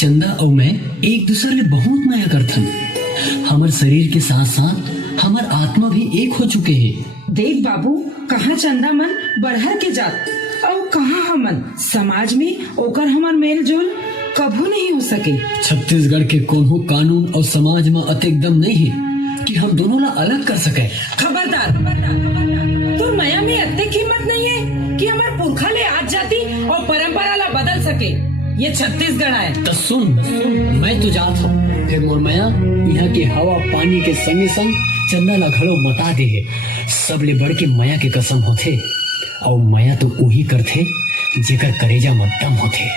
चंदा और मैं एक दूसरे ले बहुत माया करथन। हमार शरीर के साथ साथ हमार आत्मा भी एक हो चुके हैं। देख बाबू, कहाँ चंदा मन बढ़हर के जात और कहाँ हमन समाज में ओकर हमार मेल जोल कभू नहीं हो सके। छत्तीसगढ़ के कोनो कानून और समाज में अतेक दम नहीं है कि हम दोनों ला अलग कर सके। खबरदार, तो माया में अतेक हिम्मत नहीं है कि हमार पुरखा ले आज जाती और परंपरा ला बदल सके। ये छत्तीसगढ़ है। तो सुन, मैं तो जात हूँ, फिर मोर माया यहाँ के हवा पानी के संगे संग चंदा ला घड़ो मता दे है। सब ले बढ़ के माया के कसम होथे, और माया तो वही करथे जेकर करेजा में दम होथे।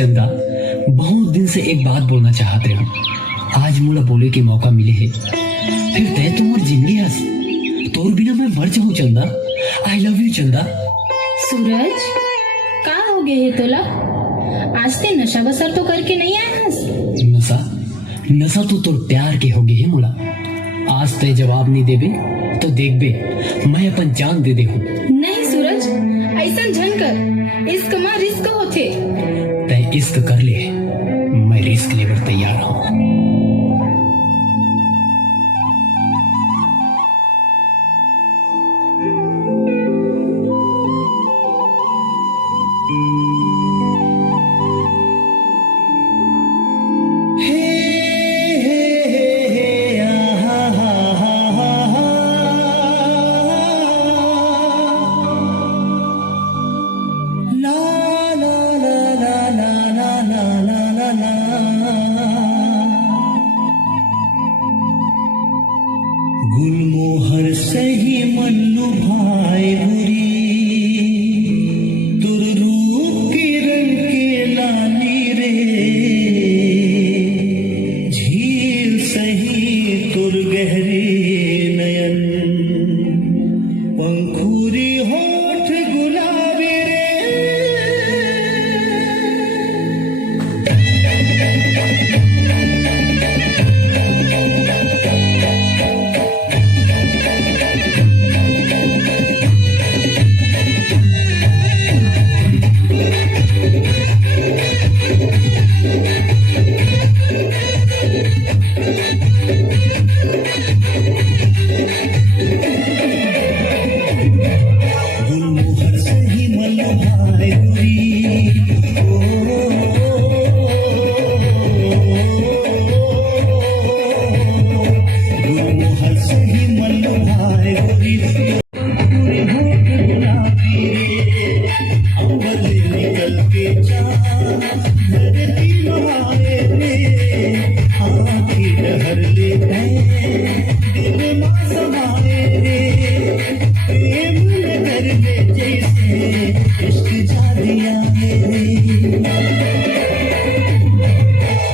चंदा, बहुत दिन से एक बात बोलना चाहते हो। आज मोला बोले के मौका मिले है। फिर तय तुम्हार जिंदगी हस, तोर बिना मैं मर जाऊं चंदा। आई लव यू चंदा। सूरज, का हो गए है तोला? आज ते नशा बसर तो करके नहीं आया हस? नशा नशा तो तोर प्यार के हो गए है मोला। आज तय जवाब नहीं देबे तो देखबे मैं अपन जान दे दे हूँ। नहीं सूरज, ऐसा झन कर, इश्क में रिस्क होते। तय इश्क कर ले, मैं रिस्क लेकर तैयार हूँ। गुलमोहर सही मन लुभाए बुरी, तुर रूप के रंग के लानी रे। झील सही तुर गहरे नयन, पंखुरी होठ गुलाबी रे। गुलमोहर सही मन लुभाए बुरी, गुलमोहर सही मन लुभाए बुरी। पूरे होठ गुलाबी रे, अंबर से निकल के चाँद धरती लुभाए रे। आँखी डहर ले दिल माँ समाए रे। प्रेम नगर में जैसे इश्क जादिया मेरे।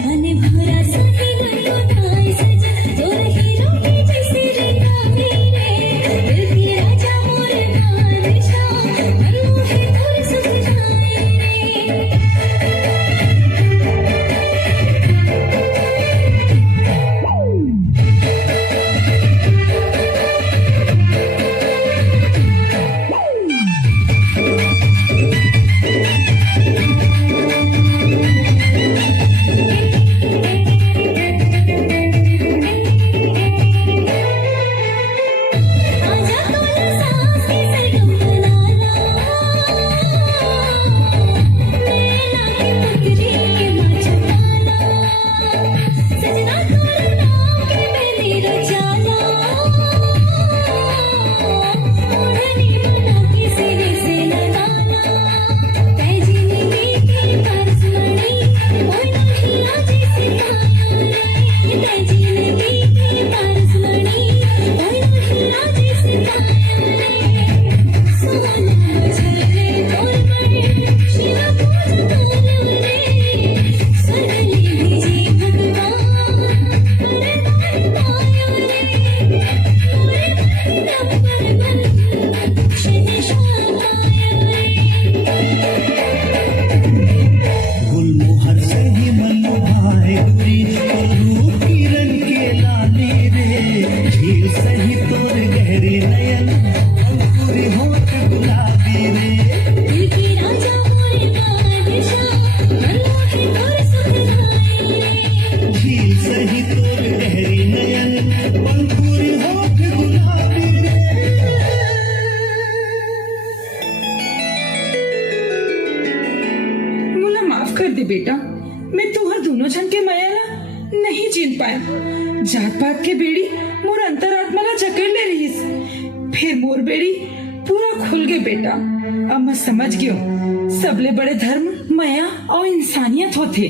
मन भरा सही गयो नाय सजा, जोर हीरो के जैसे रे कावे रे। दिल के राजा मोर बादशाह, मनो है तोर सुख जाए रे। आजा तोला सांस के सरगम बनाना, नैना के फकरे के माँ छुपाना। सजना तोरा नाम के मैंने रचाना, ओढ़नी बना के सीने से लगाना। तै जिंदगी के पास मणि, कोई नहीं आजे सिताया रे। तै जिंदगी के पास मणि, कोई नहीं आजे सिताया रे। सोना झरे तोर बड़े, शिव पूज तोर रे। सरली भेजी भगवान, वरदान पाया रे। मोरे मन पर बन, शहंशाह पाया रे। गुलमोहर सही मन लुभाए बुरी, तुर रूप किरण के लाली रे। झील सही तोर गहरी नयन, अंकुरी होठ गुलाबी रे। दिल के राजा मोर बादशाह, मनो है तोर सुख जाए रे। झील सही तोर गहरी नयन, अंकुरी होठ गुलाबी रे। मुला माफ कर दे बेटा, मैं तुहर दोनों जन के माया ला नहीं जीन पाए। जात पात के बेड़ी मोर अंतरात्मा ला जकड़ ले रहीस, फिर मोर बेड़ी पूरा खुल गए बेटा। अब मैं समझ गयो, सबले बड़े धर्म माया और इंसानियत होते।